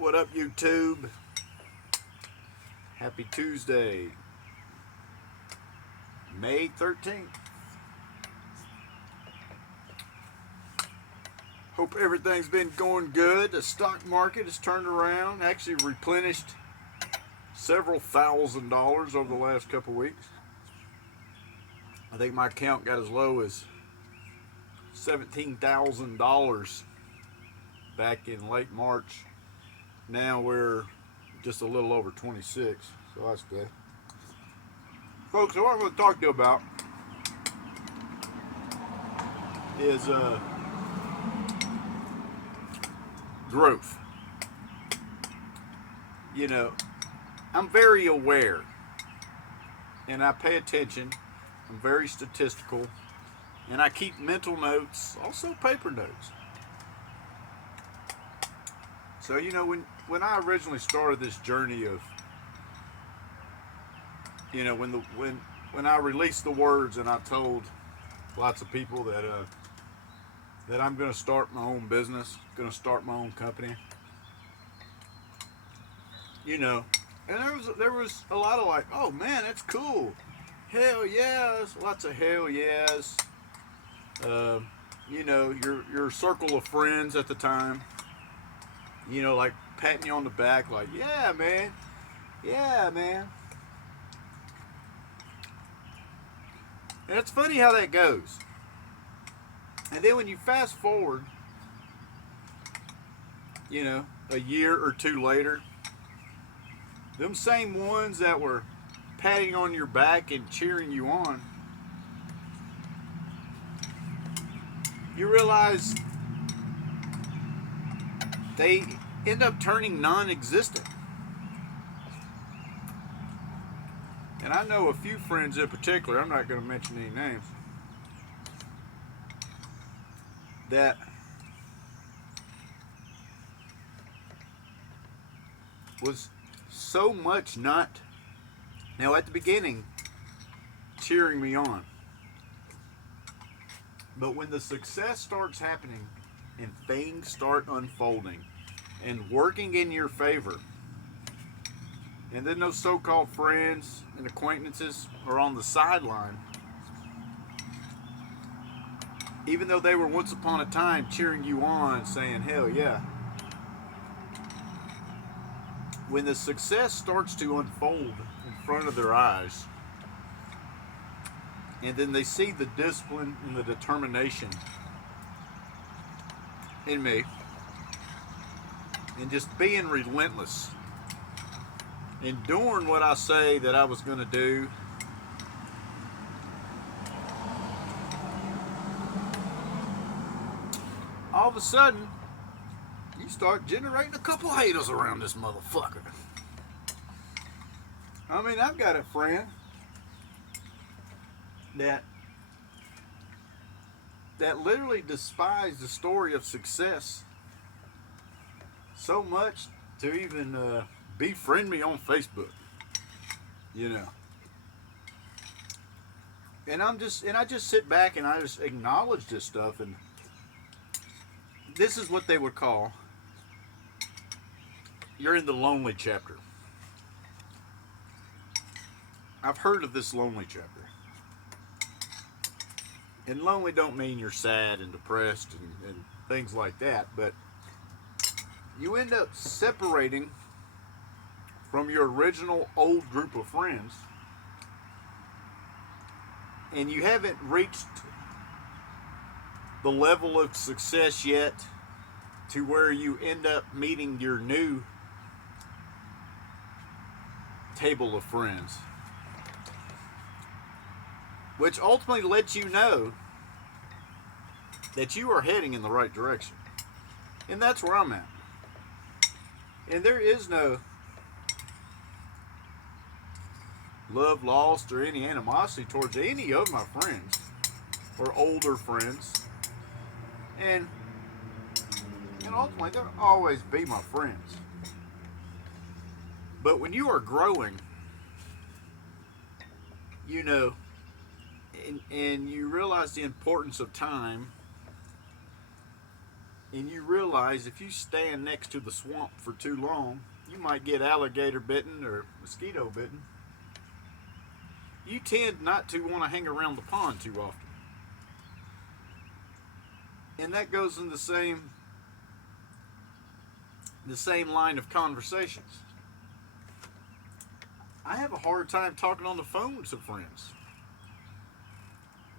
What up, YouTube? Happy Tuesday, May 13th. Hope everything's been going good. The stock market has turned around, actually replenished several $1,000s over the last couple weeks. I think my account got as low as $17,000 back in late March. Now we're just a little over 26, so that's good. Folks, what I'm going to talk to you about is growth. You know, I'm very aware and I pay attention. I'm very statistical and I keep mental notes, also paper notes. So, you know, when I originally started this journey of, you know, when I released the words and I told lots of people that I'm going to start my own business, going to start my own company, you know, and there was a lot of like, oh man, that's cool, hell yes, lots of hell yes. You know, your circle of friends at the time, you know, like patting you on the back, like, yeah, man. And it's funny how that goes. And then when you fast forward, you know, a year or two later, them same ones that were patting on your back and cheering you on, you realize they end up turning non-existent. And I know a few friends in particular, I'm not going to mention any names, that was so much not, now at the beginning, cheering me on. But when the success starts happening and things start unfolding and working in your favor, and then those so-called friends and acquaintances are on the sideline, even though they were once upon a time cheering you on, saying, hell yeah. When the success starts to unfold in front of their eyes, and then they see the discipline and the determination in me, and just being relentless, and doing what I say that I was going to do, all of a sudden, you start generating a couple haters around this motherfucker. I mean, I've got a friend that literally despised the story of success so much to even befriend me on Facebook, you know. And I just sit back and I just acknowledge this stuff, and this is what they would call, you're in the lonely chapter. I've heard of this lonely chapter. And lonely don't mean you're sad and depressed and things like that, but you end up separating from your original old group of friends, and you haven't reached the level of success yet to where you end up meeting your new table of friends, which ultimately lets you know that you are heading in the right direction. And that's where I'm at. And there is no love lost or any animosity towards any of my friends or older friends. And ultimately, they'll always be my friends. But when you are growing, you know, and you realize the importance of time, and you realize if you stand next to the swamp for too long, you might get alligator bitten or mosquito bitten. You tend not to want to hang around the pond too often. And that goes in the same line of conversations. I have a hard time talking on the phone to friends,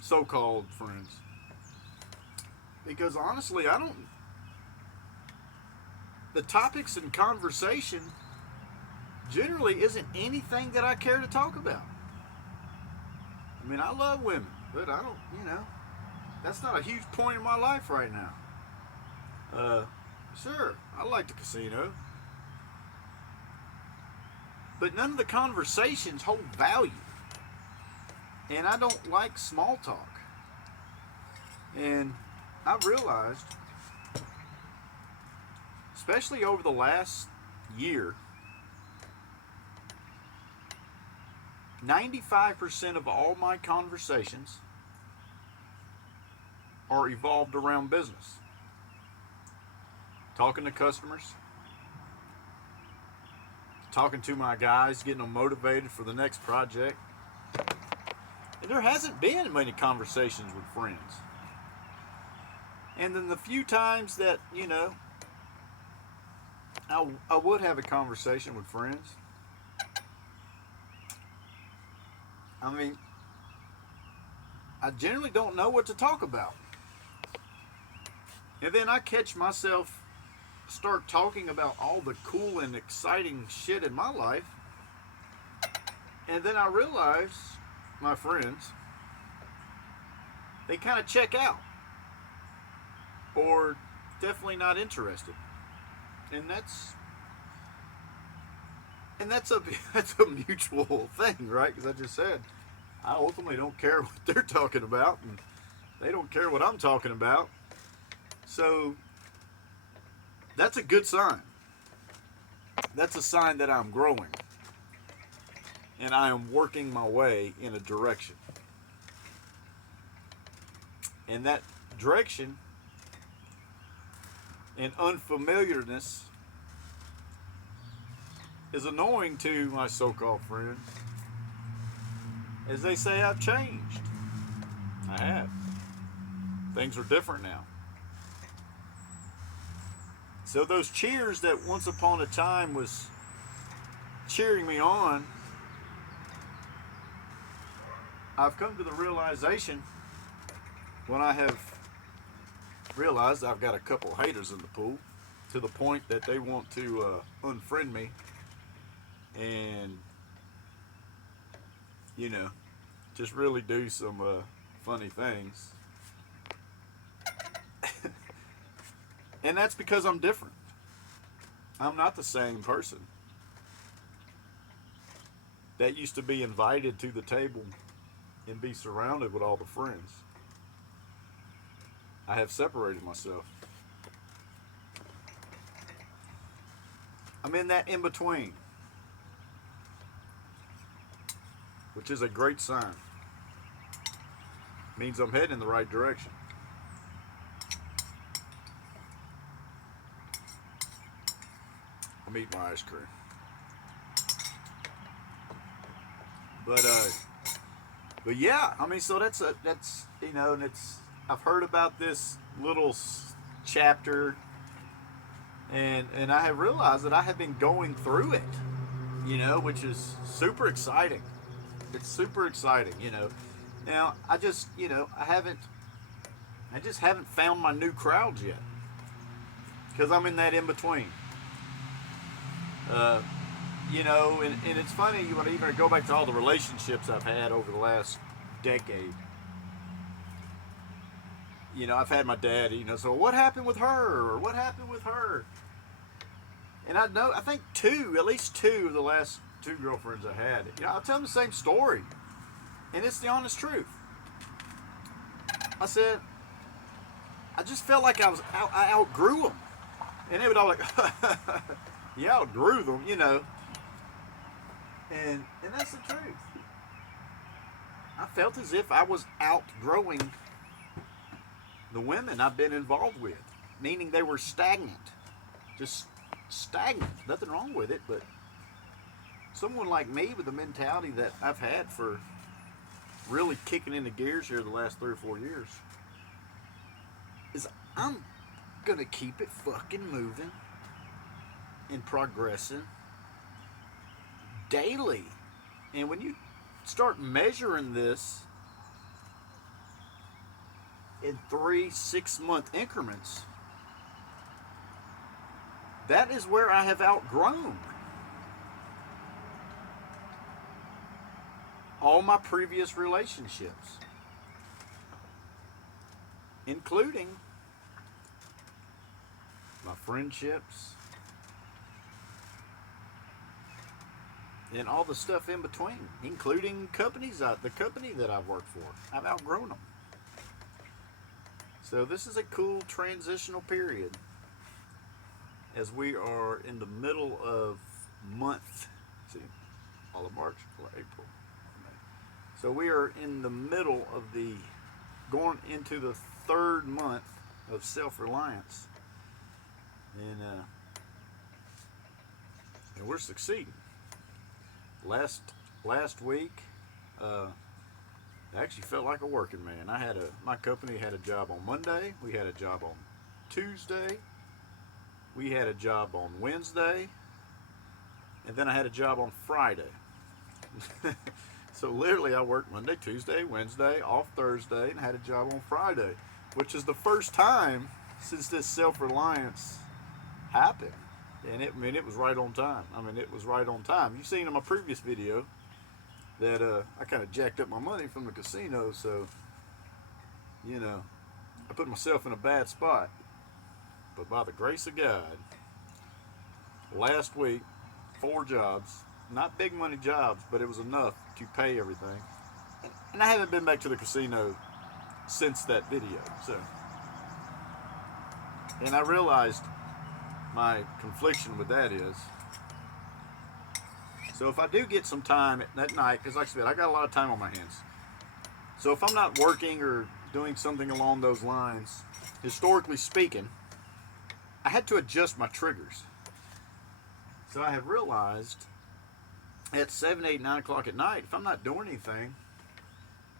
so-called friends, because honestly, the topics in conversation generally isn't anything that I care to talk about. I mean, I love women, but I don't, that's not a huge point in my life right now. Sure, I like the casino, but none of the conversations hold value. And I don't like small talk. And I've realized, especially over the last year, 95% of all my conversations are evolved around business. Talking to customers, talking to my guys, getting them motivated for the next project. And there hasn't been many conversations with friends. And then the few times that, I would have a conversation with friends, I mean, I generally don't know what to talk about. And then I catch myself start talking about all the cool and exciting shit in my life. And then I realize my friends, they kind of check out. Or definitely not interested. And that's a that's a mutual thing, right? Because I just said I ultimately don't care what they're talking about, and they don't care what I'm talking about. So that's a good sign. That's a sign that I'm growing, and I am working my way in a direction. And that direction and unfamiliarness is annoying to my so-called friends, as they say I've changed. I have. Things are different now. So those cheers that once upon a time was cheering me on, I've come to the realization, when I have realized I've got a couple haters in the pool, to the point that they want to unfriend me and just really do some funny things. And that's because I'm different. I'm not the same person that used to be invited to the table and be surrounded with all the friends. I have separated myself. I'm in that in between, which is a great sign. Means I'm heading in the right direction. I'm eating my ice cream. But yeah, I mean, so that's and it's, I've heard about this little chapter, and I have realized that I have been going through it, which is super exciting. It's super exciting, Now I just, I just haven't found my new crowds yet, because I'm in that in between. And it's funny, you want to even go back to all the relationships I've had over the last decade. I've had my dad, so what happened with her, or what happened with her? And I think at least two of the last two girlfriends I had, I'll tell them the same story. And it's the honest truth. I said, I just felt like I outgrew them. And they would all like, you outgrew them, And that's the truth. I felt as if I was outgrowing the women I've been involved with. meaning they were stagnant. Just stagnant. Nothing wrong with it, but someone like me with the mentality that I've had for really kicking into gears here the last 3 or 4 years is I'm gonna keep it fucking moving and progressing daily. And when you start measuring this in 3-6 month increments, that is where I have outgrown all my previous relationships, including my friendships and all the stuff in between, including the company that I've worked for. I've outgrown them. So this is a cool transitional period as we are in the middle of month, see, all of March, all of April, May. So we are in the middle of going into the 3rd month of self-reliance. And we're succeeding. Last week, I actually felt like a working man. My company had a job on Monday. We had a job on Tuesday. We had a job on Wednesday. And then I had a job on Friday. So literally I worked Monday, Tuesday, Wednesday, off Thursday, and had a job on Friday, which is the first time since this self-reliance happened. And it was right on time. It was right on time. You've seen in my previous video that I kind of jacked up my money from the casino, so, I put myself in a bad spot. But by the grace of God, last week, 4 jobs, not big money jobs, but it was enough to pay everything. And I haven't been back to the casino since that video, so. And I realized my confliction with that is, so if I do get some time that night, because like I said, I got a lot of time on my hands. So if I'm not working or doing something along those lines, historically speaking, I had to adjust my triggers. So I have realized at 7, 8, 9 o'clock at night, if I'm not doing anything,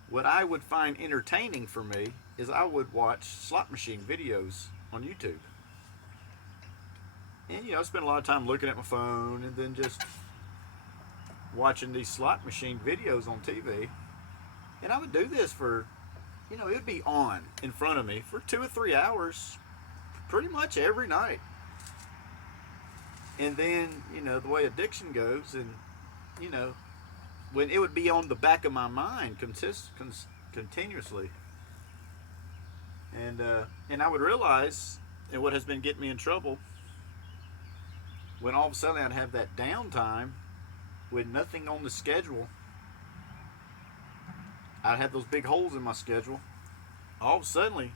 what I would find entertaining for me is I would watch slot machine videos on YouTube. And I spend a lot of time looking at my phone and then just watching these slot machine videos on TV. And I would do this for, it would be on in front of me for 2 or 3 hours pretty much every night. And then, the way addiction goes, and, when it would be on the back of my mind continuously. And I would realize, and what has been getting me in trouble, when all of a sudden I'd have that downtime with nothing on the schedule, I'd have those big holes in my schedule. All of a sudden,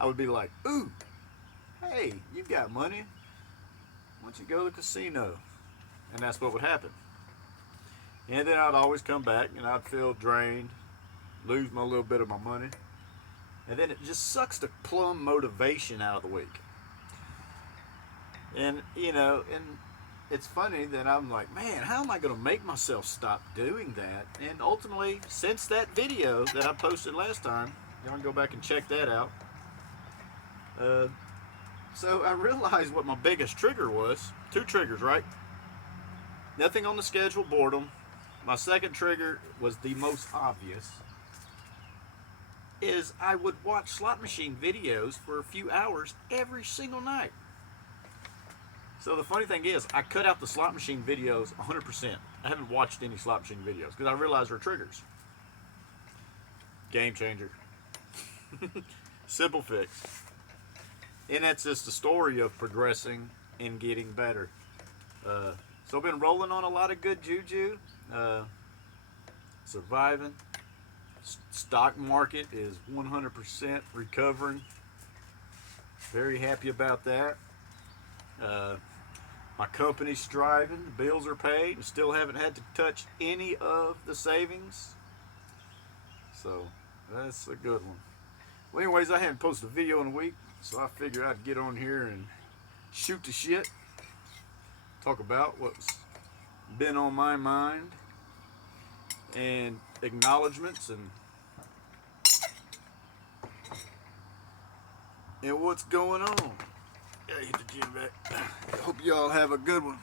I would be like, ooh, hey, you got money. Why don't you go to the casino? And that's what would happen. And then I'd always come back and I'd feel drained, lose my little bit of my money. And then it just sucks the plum motivation out of the week. And, and it's funny that I'm like, man, how am I going to make myself stop doing that? And ultimately, since that video that I posted last time, y'all can go back and check that out. So I realized what my biggest trigger was. 2 triggers, right? Nothing on the schedule, boredom. My second trigger was the most obvious, is I would watch slot machine videos for a few hours every single night. So the funny thing is, I cut out the slot machine videos 100%. I haven't watched any slot machine videos because I realized they're triggers. Game changer. Simple fix. And that's just the story of progressing and getting better. So I've been rolling on a lot of good juju. Surviving. Stock market is 100% recovering. Very happy about that. My company's thriving, the bills are paid, and still haven't had to touch any of the savings. So that's a good one. Well, anyways, I haven't posted a video in a week. So I figured I'd get on here and shoot the shit, talk about what's been on my mind, and acknowledgments and what's going on. Gotta hit the gym back. Hope y'all have a good one.